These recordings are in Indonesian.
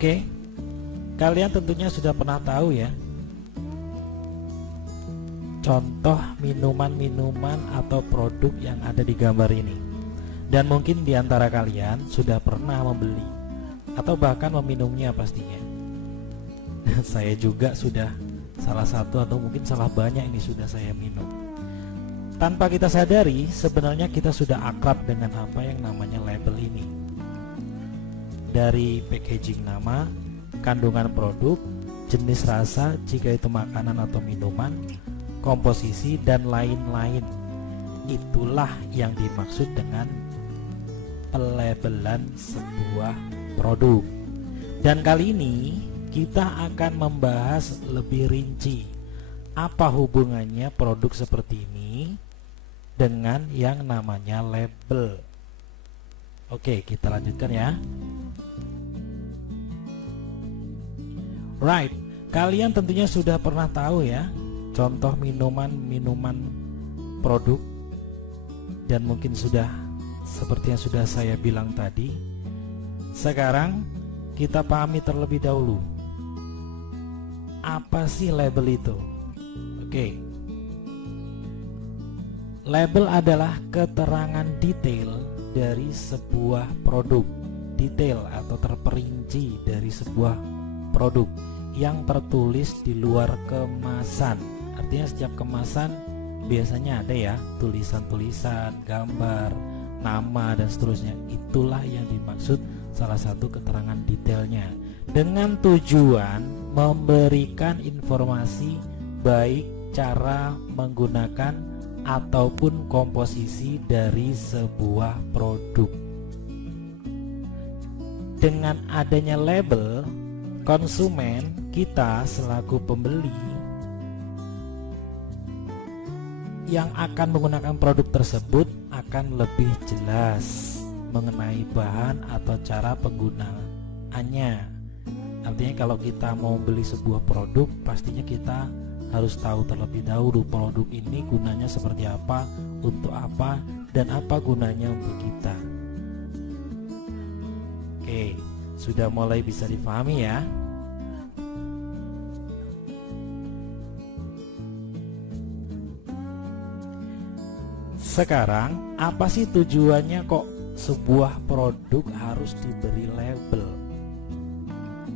Oke, kalian tentunya sudah pernah tahu ya, contoh minuman-minuman atau produk yang ada di gambar ini. Dan mungkin di antara kalian sudah pernah membeli atau bahkan meminumnya pastinya. Saya juga sudah salah satu atau mungkin salah banyak ini sudah saya minum. Tanpa kita sadari, sebenarnya kita sudah akrab dengan apa yang namanya label ini. Dari packaging nama, kandungan produk, jenis rasa jika itu makanan atau minuman, komposisi dan lain-lain. Itulah yang dimaksud dengan pelabelan sebuah produk. Dan kali ini kita akan membahas lebih rinci apa hubungannya produk seperti ini dengan yang namanya label. Oke, kita lanjutkan ya. Right, kalian tentunya sudah pernah tahu ya contoh minuman-minuman produk, dan mungkin sudah seperti yang sudah saya bilang tadi. Sekarang kita pahami terlebih dahulu apa sih label itu. Oke, label adalah keterangan detail dari sebuah produk, detail atau terperinci dari sebuah produk yang tertulis di luar kemasan. Artinya setiap kemasan biasanya ada ya tulisan-tulisan, gambar, nama dan seterusnya. Itulah yang dimaksud salah satu keterangan detailnya, dengan tujuan memberikan informasi baik cara menggunakan ataupun komposisi dari sebuah produk. Dengan adanya label, konsumen, kita selaku pembeli yang akan menggunakan produk tersebut akan lebih jelas mengenai bahan atau cara penggunaannya. Artinya kalau kita mau beli sebuah produk, pastinya kita harus tahu terlebih dahulu produk ini gunanya seperti apa, untuk apa, dan apa gunanya untuk kita. Oke, sudah mulai bisa dipahami ya. Sekarang, apa sih tujuannya kok sebuah produk harus diberi label?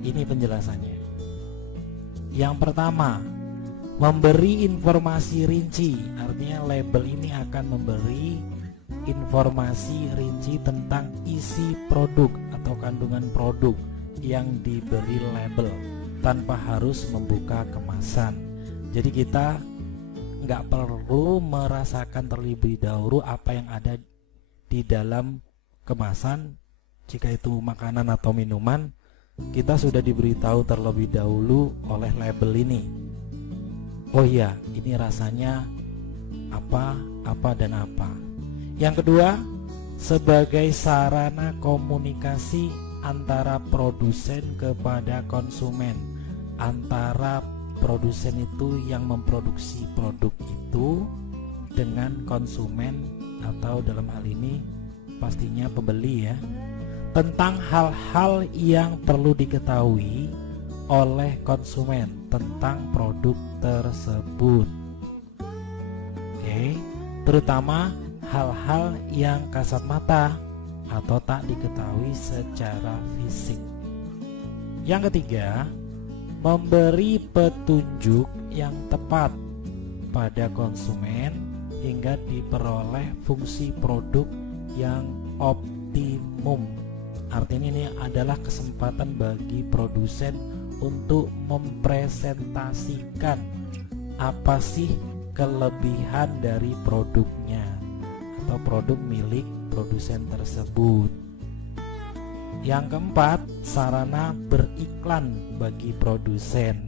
Ini penjelasannya. Yang pertama, memberi informasi rinci. Artinya label ini akan memberi informasi rinci tentang isi produk atau kandungan produk yang diberi label tanpa harus membuka kemasan. Jadi kita nggak perlu merasakan terlebih dahulu apa yang ada di dalam kemasan. Jika itu makanan atau minuman, kita sudah diberitahu terlebih dahulu oleh label ini. Oh iya, ini rasanya apa, dan apa. Yang kedua, sebagai sarana komunikasi antara produsen kepada konsumen. Antara produsen itu yang memproduksi produk itu dengan konsumen, atau dalam hal ini pastinya pembeli ya, tentang hal-hal yang perlu diketahui oleh konsumen tentang produk tersebut. Oke, terutama hal-hal yang kasat mata atau tak diketahui secara fisik. Yang ketiga, memberi petunjuk yang tepat pada konsumen hingga diperoleh fungsi produk yang optimum. Artinya ini adalah kesempatan bagi produsen untuk mempresentasikan apa sih kelebihan dari produknya atau produk milik produsen tersebut. Yang keempat, sarana beriklan bagi produsen.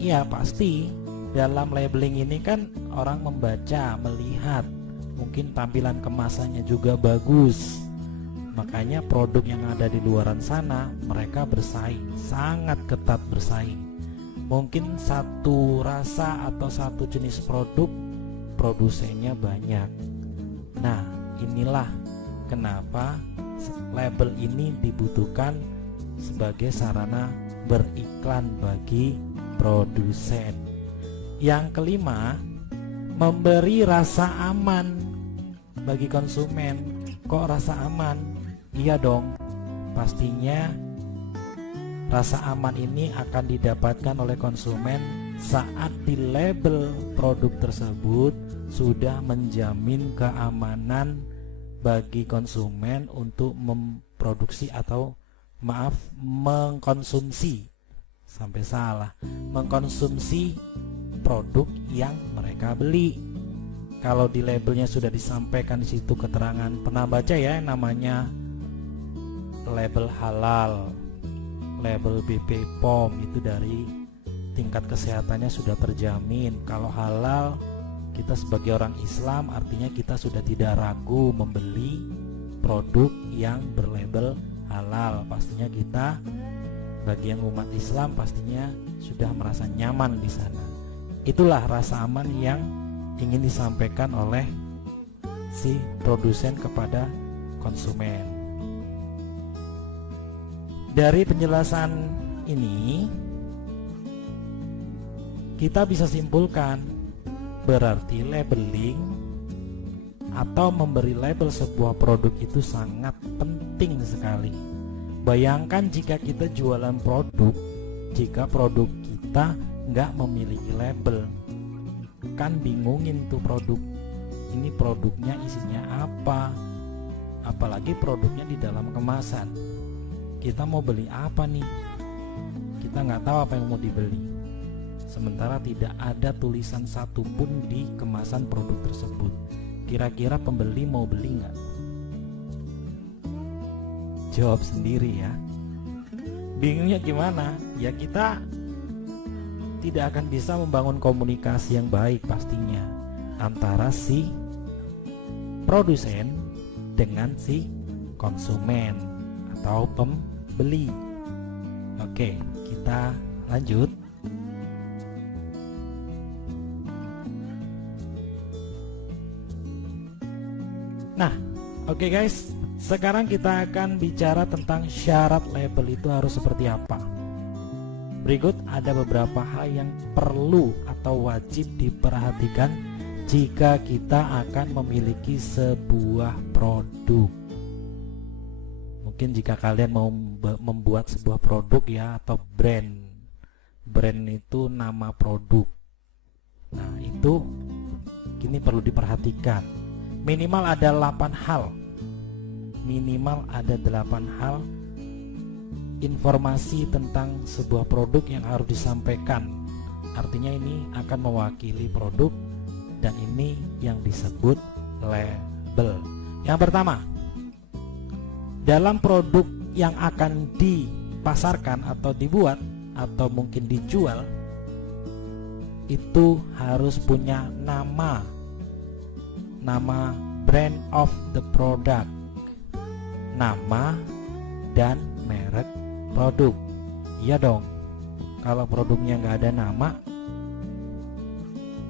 Ya pasti dalam labeling ini kan orang membaca, melihat, mungkin tampilan kemasannya juga bagus. Makanya produk yang ada di luaran sana mereka bersaing, sangat ketat bersaing. Mungkin satu rasa atau satu jenis produk produsennya banyak. Nah, inilah kenapa label ini dibutuhkan sebagai sarana beriklan bagi produsen. Yang kelima, memberi rasa aman bagi konsumen. Kok rasa aman? Iya dong, pastinya rasa aman ini akan didapatkan oleh konsumen saat di label produk tersebut sudah menjamin keamanan bagi konsumen untuk memproduksi atau mengkonsumsi, sampai salah, mengkonsumsi produk yang mereka beli. Kalau di labelnya sudah disampaikan di situ keterangan, pernah baca ya namanya label halal, label BP POM, itu dari tingkat kesehatannya sudah terjamin. Kalau halal, kita sebagai orang Islam artinya kita sudah tidak ragu membeli produk yang berlabel halal. Pastinya kita bagi yang umat Islam pastinya sudah merasa nyaman di sana. Itulah rasa aman yang ingin disampaikan oleh si produsen kepada konsumen. Dari penjelasan ini kita bisa simpulkan berarti labeling atau memberi label sebuah produk itu sangat penting sekali. Bayangkan jika kita jualan produk, jika produk kita nggak memiliki label, kan bingungin tuh produk ini, produknya isinya apa, apalagi produknya di dalam kemasan. Kita mau beli apa nih, kita nggak tahu apa yang mau dibeli, sementara tidak ada tulisan satupun di kemasan produk tersebut. Kira-kira pembeli mau beli nggak? Jawab sendiri ya. Bingungnya gimana? Ya kita tidak akan bisa membangun komunikasi yang baik pastinya antara si produsen dengan si konsumen atau pembeli. Oke, kita lanjut. Nah, oke guys, sekarang kita akan bicara tentang syarat label itu harus seperti apa. Berikut ada beberapa hal yang perlu atau wajib diperhatikan jika kita akan memiliki sebuah produk. Mungkin jika kalian mau membuat sebuah produk ya, atau brand itu nama produk. Nah, itu kini perlu diperhatikan. Minimal ada 8 hal. Minimal ada 8 hal informasi tentang sebuah produk yang harus disampaikan. Artinya ini akan mewakili produk dan ini yang disebut label. Yang pertama, dalam produk yang akan dipasarkan atau dibuat atau mungkin dijual, itu harus punya nama brand of the product, nama dan merek produk. Iya dong, kalau produknya nggak ada nama,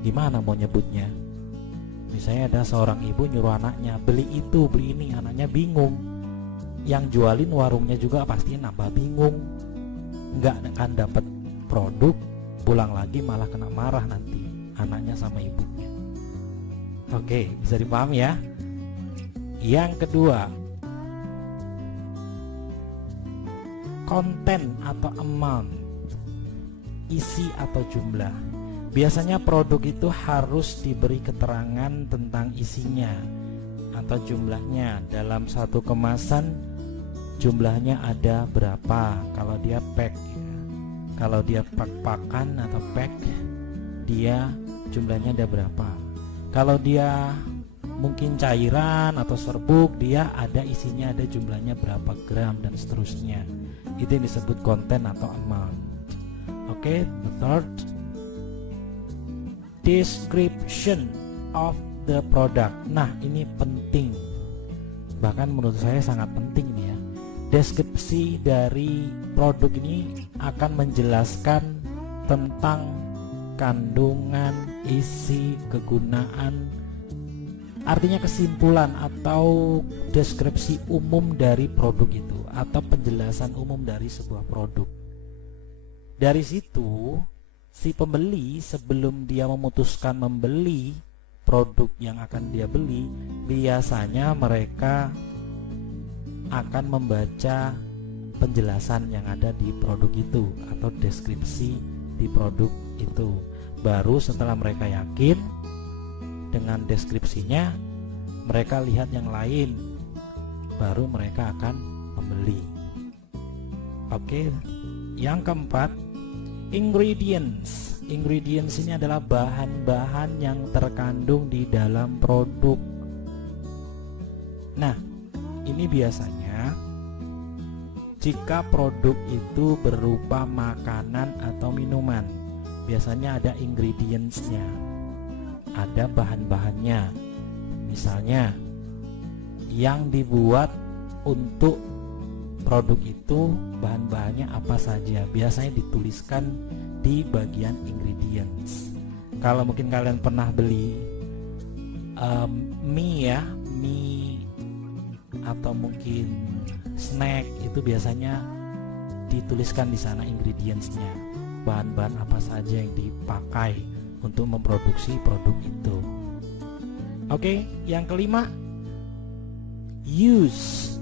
gimana mau nyebutnya? Misalnya ada seorang ibu nyuruh anaknya beli itu, beli ini, anaknya bingung. Yang jualin warungnya juga pasti nambah bingung, nggak akan dapat produk, pulang lagi malah kena marah nanti anaknya sama ibunya. Oke, bisa dipahami ya. Yang kedua, konten atau amount, isi atau jumlah. Biasanya produk itu harus diberi keterangan tentang isinya atau jumlahnya. Dalam satu kemasan jumlahnya ada berapa kalau dia pack ya. Kalau dia pak-pakan atau pack, dia jumlahnya ada berapa. Kalau dia mungkin cairan atau serbuk, dia ada isinya, ada jumlahnya berapa gram dan seterusnya. Itu yang disebut konten atau amount. Oke, the third, description of the product. Nah, ini penting, bahkan menurut saya sangat penting nih ya. Deskripsi dari produk ini akan menjelaskan tentang kandungan, isi, kegunaan, artinya kesimpulan atau deskripsi umum dari produk itu. atau penjelasan umum dari sebuah produk. Dari situ si pembeli sebelum dia memutuskan membeli produk yang akan dia beli, biasanya mereka akan membaca penjelasan yang ada di produk itu atau deskripsi di produk itu. Baru setelah mereka yakin dengan deskripsinya, mereka lihat yang lain, baru mereka akan membeli. Oke, yang keempat, ingredients. Ingredients ini adalah bahan-bahan yang terkandung di dalam produk. Nah, ini biasanya jika produk itu berupa makanan atau minuman, biasanya ada ingredients-nya, ada bahan-bahannya. Misalnya yang dibuat untuk produk itu bahan-bahannya apa saja, biasanya dituliskan di bagian ingredients. Kalau mungkin kalian pernah beli mie atau mungkin snack, itu biasanya dituliskan di sana ingredients-nya, bahan-bahan apa saja yang dipakai untuk memproduksi produk itu. Oke, yang kelima, use,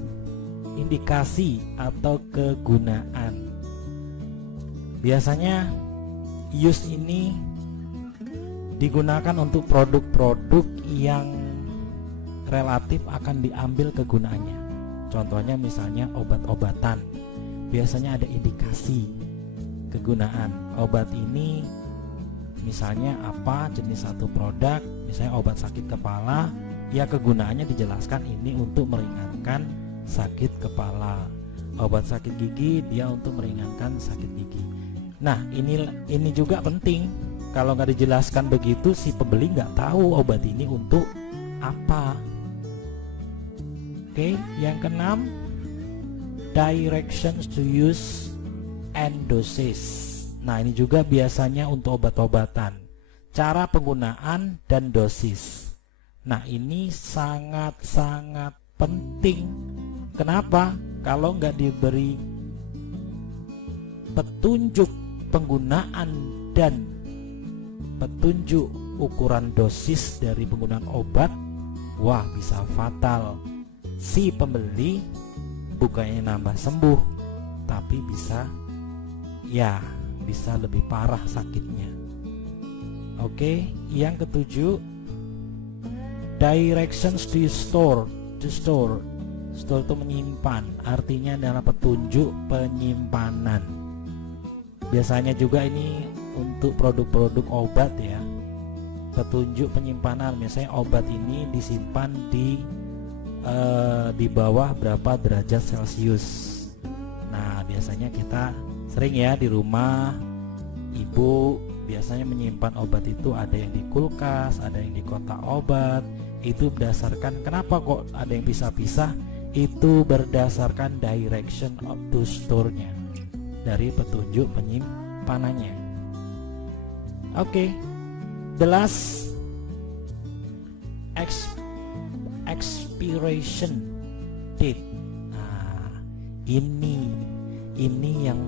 indikasi atau kegunaan. Biasanya use ini digunakan untuk produk-produk yang relatif akan diambil kegunaannya. Contohnya misalnya obat-obatan, biasanya ada indikasi kegunaan. Obat ini misalnya apa, jenis satu produk, misalnya obat sakit kepala, ya kegunaannya dijelaskan ini untuk meringankan sakit kepala. Obat sakit gigi, dia untuk meringankan sakit gigi. Nah, ini juga penting. Kalau nggak dijelaskan begitu, si pembeli nggak tahu obat ini untuk apa. Oke, yang keenam, directions to use and doses. Nah, ini juga biasanya untuk obat-obatan, cara penggunaan dan dosis. Nah, ini sangat-sangat penting. Kenapa? Kalau nggak diberi petunjuk penggunaan dan petunjuk ukuran dosis dari penggunaan obat, wah, bisa fatal. Si pembeli bukannya nambah sembuh, tapi bisa lebih parah sakitnya. Oke, yang ketujuh, directions to store. Store itu menyimpan, artinya adalah petunjuk penyimpanan. Biasanya juga ini untuk produk-produk obat ya, petunjuk penyimpanan. Misalnya obat ini disimpan di bawah berapa derajat Celcius. Nah, biasanya kita sering ya di rumah, ibu biasanya menyimpan obat itu, ada yang di kulkas, ada yang di kotak obat. Itu berdasarkan, kenapa kok ada yang pisah-pisah, itu berdasarkan direction of to store-nya, dari petunjuk penyimpanannya. Oke, the last, expiration date. Nah, ini yang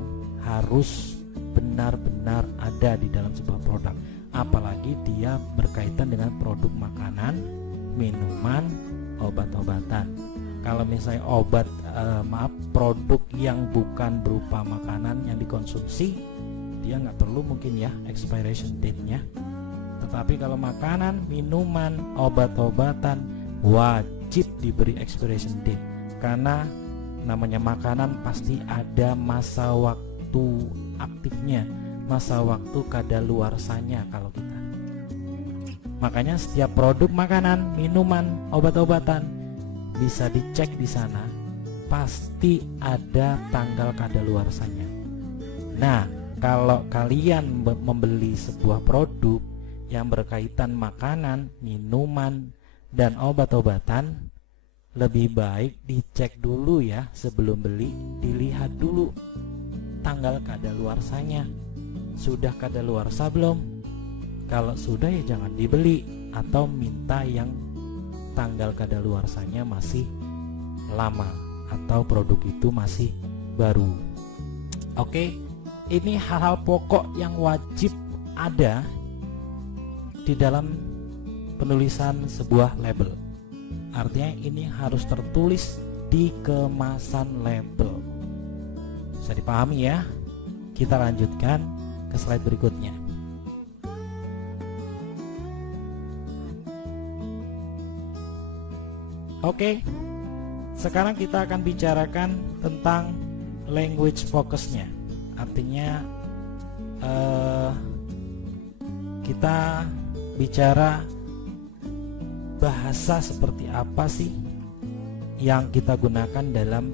harus benar-benar ada di dalam sebuah produk, apalagi dia berkaitan dengan produk makanan, minuman, obat-obatan. Kalau misalnya produk yang bukan berupa makanan yang dikonsumsi, dia nggak perlu mungkin ya expiration date-nya. Tetapi kalau makanan, minuman, obat-obatan, wajib diberi expiration date, karena namanya makanan pasti ada masa waktu aktifnya, masa waktu kadaluarsanya kalau kita. Makanya setiap produk makanan, minuman, obat-obatan bisa dicek di sana, pasti ada tanggal kadaluarsanya. Nah, kalau kalian membeli sebuah produk yang berkaitan makanan, minuman, dan obat-obatan, lebih baik dicek dulu ya sebelum beli, dilihat dulu tanggal kadaluarsanya. Sudah kadaluarsa belum? Kalau sudah ya jangan dibeli, atau minta yang tanggal kadaluarsanya masih lama atau produk itu masih baru. Oke, ini hal-hal pokok yang wajib ada di dalam penulisan sebuah label. Artinya ini harus tertulis di kemasan label. Bisa dipahami ya? Kita lanjutkan ke slide berikutnya. Oke, sekarang kita akan bicarakan tentang language focusnya. Artinya kita bicara bahasa seperti apa sih yang kita gunakan dalam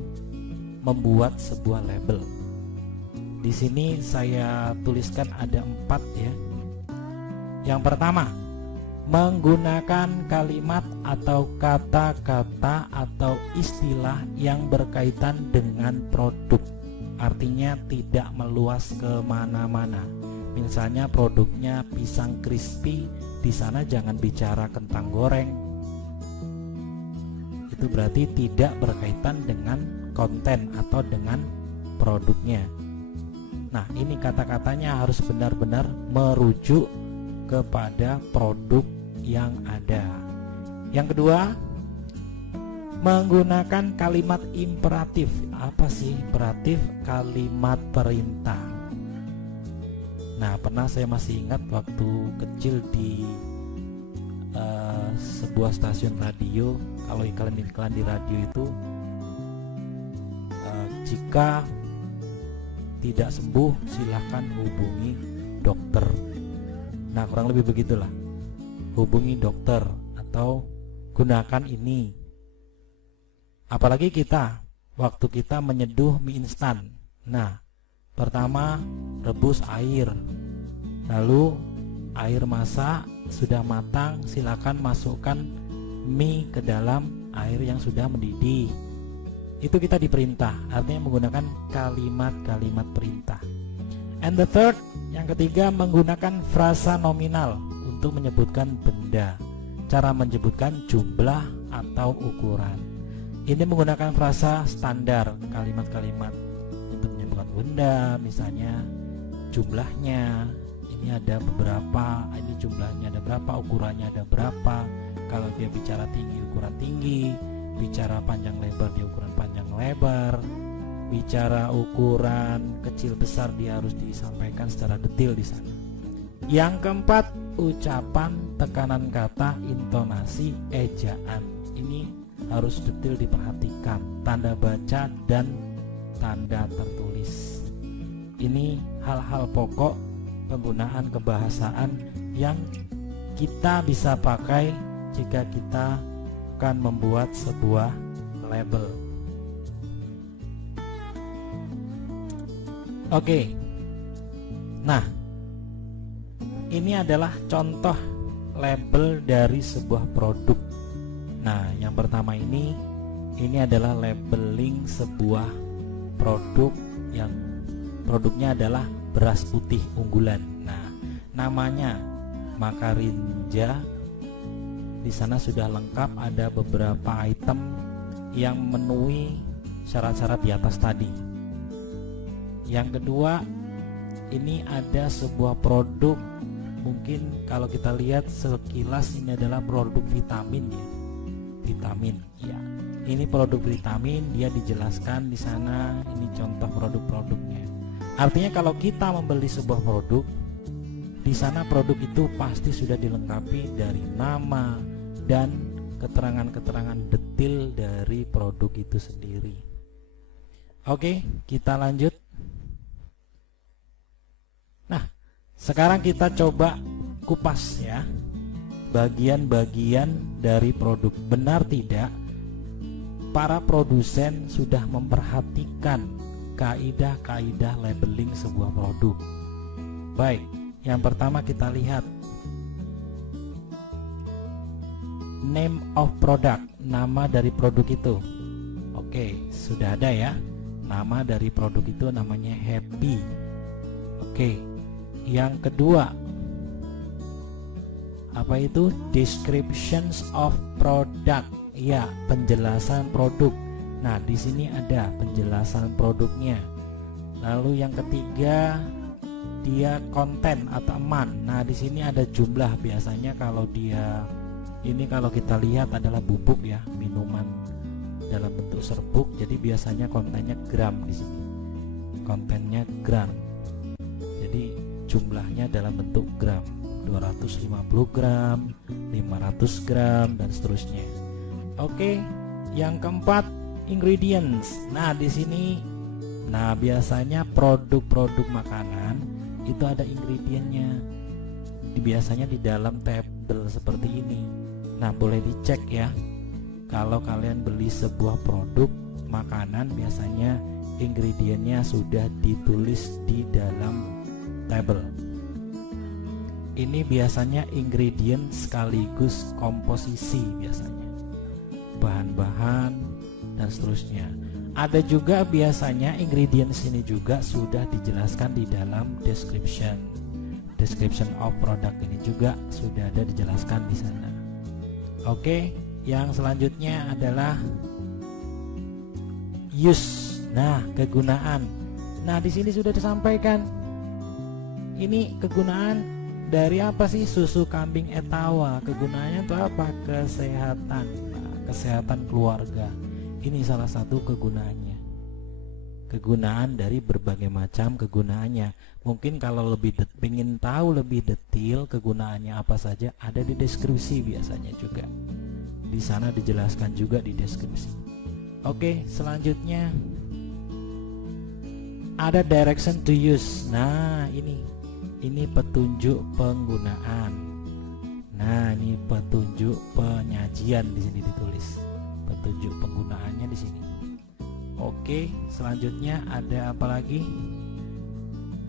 membuat sebuah label. Di sini saya tuliskan ada 4 ya. Yang pertama, menggunakan kalimat atau kata-kata atau istilah yang berkaitan dengan produk. Artinya tidak meluas kemana-mana. Misalnya produknya pisang crispy, di sana jangan bicara kentang goreng. Itu berarti tidak berkaitan dengan konten atau dengan produknya. Nah, ini kata-katanya harus benar-benar merujuk kepada produk yang ada. Yang kedua, menggunakan kalimat imperatif. Apa sih imperatif? Kalimat perintah. Nah, pernah saya masih ingat waktu kecil di sebuah stasiun radio, kalau iklan-iklan di radio itu jika tidak sembuh silahkan hubungi dokter. Nah, kurang lebih begitulah, hubungi dokter atau gunakan ini. Apalagi kita waktu kita menyeduh mie instan. Nah, pertama rebus air, lalu air masak sudah matang, silakan masukkan mie ke dalam air yang sudah mendidih. Itu kita diperintah, artinya menggunakan kalimat-kalimat perintah. And the third, yang ketiga, menggunakan frasa nominal untuk menyebutkan benda. Cara menyebutkan jumlah atau ukuran. Ini menggunakan frasa standar, kalimat-kalimat untuk menyebutkan benda, misalnya jumlahnya. Ini ada beberapa, ini jumlahnya ada berapa, ukurannya ada berapa. Kalau dia bicara tinggi, ukuran tinggi. Bicara panjang lebar, dia ukuran panjang lebar. Bicara ukuran kecil besar, dia harus disampaikan secara detail di sana. Yang keempat, ucapan, tekanan kata, intonasi, ejaan. Ini harus detail diperhatikan. Tanda baca dan tanda tertulis. Ini hal-hal pokok penggunaan kebahasaan yang kita bisa pakai jika kita akan membuat sebuah label. Oke. Nah, ini adalah contoh label dari sebuah produk. Nah, yang pertama ini adalah labeling sebuah produk yang produknya adalah beras putih unggulan. Nah, namanya Makarinja. Di sana sudah lengkap, ada beberapa item yang memenuhi syarat-syarat di atas tadi. Yang kedua, ini ada sebuah produk, mungkin kalau kita lihat sekilas ini adalah produk vitamin ya. Vitamin ya. Ini produk vitamin, dia dijelaskan di sana, ini contoh produk-produknya. Artinya kalau kita membeli sebuah produk, di sana produk itu pasti sudah dilengkapi dari nama dan keterangan-keterangan detail dari produk itu sendiri. Oke, kita lanjut. Nah, sekarang kita coba kupas ya bagian-bagian dari produk. Benar tidak para produsen sudah memperhatikan kaidah-kaidah labeling sebuah produk? Baik, yang pertama kita lihat name of product, nama dari produk itu. Oke, sudah ada ya. Nama dari produk itu namanya Happy. Oke. Yang kedua, apa itu? Descriptions of product. Ya, penjelasan produk. Nah, di sini ada penjelasan produknya. Lalu yang ketiga, dia konten atau aman. Nah, di sini ada jumlah. Biasanya kalau dia ini, kalau kita lihat adalah bubuk ya, minuman dalam bentuk serbuk. Jadi biasanya kontennya gram di sini. Kontennya gram. Jadi jumlahnya dalam bentuk gram. 250 gram, 500 gram dan seterusnya. Oke, yang keempat, ingredients. Nah, di sini biasanya produk-produk makanan itu ada ingredientnya. Biasanya di dalam tabel seperti ini. Nah, boleh dicek ya. Kalau kalian beli sebuah produk makanan, biasanya ingredientnya sudah ditulis di dalam tabel. Ini biasanya ingredient sekaligus komposisi, biasanya bahan-bahan dan seterusnya. Ada juga biasanya ingredients ini juga sudah dijelaskan di dalam description of product, ini juga sudah ada dijelaskan di sana. Oke, yang selanjutnya adalah use. Nah, kegunaan. Nah, di sini sudah disampaikan. Ini kegunaan dari apa sih susu kambing Etawa? Kegunaannya untuk apa? Kesehatan. Nah, kesehatan keluarga. Ini salah satu kegunaannya. Kegunaan dari berbagai macam kegunaannya. Mungkin kalau ingin tahu lebih detail kegunaannya apa saja, ada di deskripsi biasanya juga. Di sana dijelaskan juga di deskripsi. Oke, selanjutnya ada direction to use. Nah, ini petunjuk penggunaan. Nah, ini petunjuk penyajian di sini ditulis. Petunjuk penggunaannya di sini. Oke, selanjutnya ada apa lagi?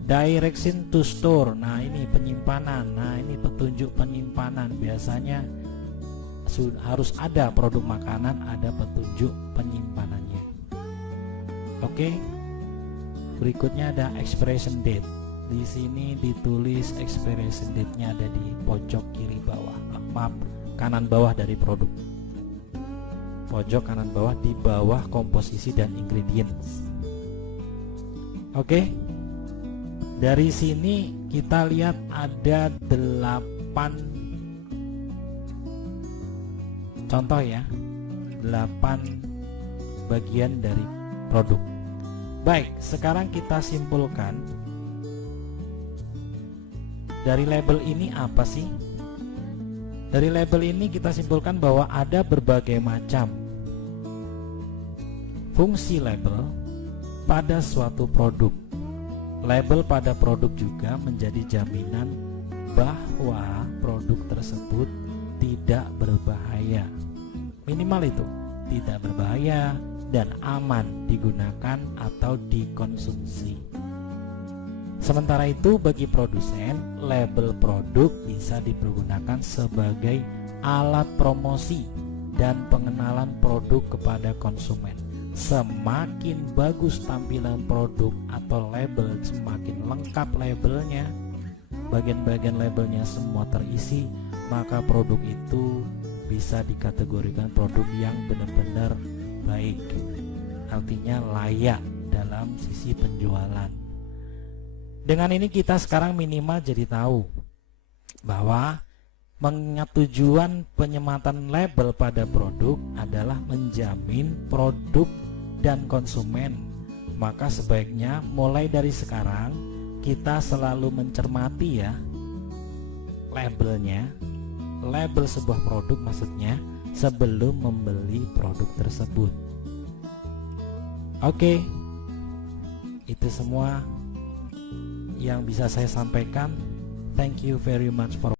Direction to store. Nah, ini penyimpanan. Nah, ini petunjuk penyimpanan. Biasanya harus ada produk makanan, ada petunjuk penyimpanannya. Oke. Berikutnya ada expiration date. Di sini ditulis expiration date-nya ada di pojok kiri bawah. Kanan bawah dari produk. Pojok kanan bawah di bawah komposisi dan ingredients. Oke. Dari sini kita lihat ada 8 contoh ya. 8 bagian dari produk. Baik, sekarang kita simpulkan. Dari label ini apa sih? Dari label ini kita simpulkan bahwa ada berbagai macam fungsi label pada suatu produk. Label pada produk juga menjadi jaminan bahwa produk tersebut tidak berbahaya. Minimal itu, tidak berbahaya dan aman digunakan atau dikonsumsi. Sementara itu bagi produsen, label produk bisa dipergunakan sebagai alat promosi dan pengenalan produk kepada konsumen. Semakin bagus tampilan produk atau label, semakin lengkap labelnya, bagian-bagian labelnya semua terisi, maka produk itu bisa dikategorikan produk yang benar-benar baik, artinya layak dalam sisi penjualan. Dengan ini kita sekarang minimal jadi tahu bahwa mengingat tujuan penyematan label pada produk adalah menjamin produk dan konsumen, maka sebaiknya mulai dari sekarang kita selalu mencermati ya labelnya, label sebuah produk maksudnya, sebelum membeli produk tersebut. Oke, itu semua yang bisa saya sampaikan. Thank you very much for